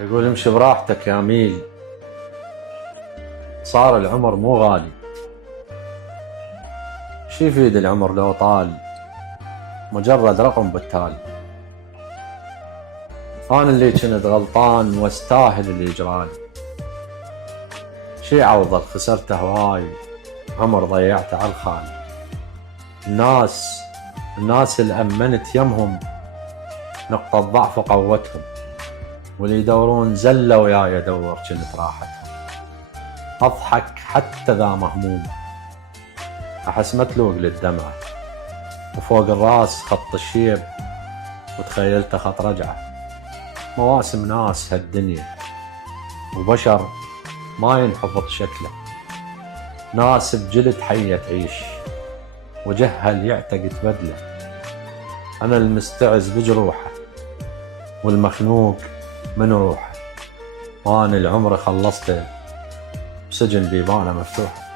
يقول امشي براحتك يا ميل، صار العمر مو غالي. شي يفيد العمر لو طال، مجرد رقم بالتالي. أنا اللي كنت غلطان واستاهل اللي يجرالي. شي عوض خسرته هواي، عمر ضيعته على الخالي. الناس اللي أمنت يمهم نقطة ضعف قوتهم، واللي يدورون زلة وياي أدور كنت راحتهم. أضحك حتى ذا مهموم، أحس متلوق للدمعة، وفوق الراس خط الشيب وتخيلته خط رجعة. مواسم ناس هالدنيا، وبشر ما ينحفظ شكله. ناس بجلد حية تعيش، وجهل يعتقد بدله. أنا المستعز بجروحه، والمخنوق من روحه. وأنا العمر خلصته بسجن بيبانه مفتوحه.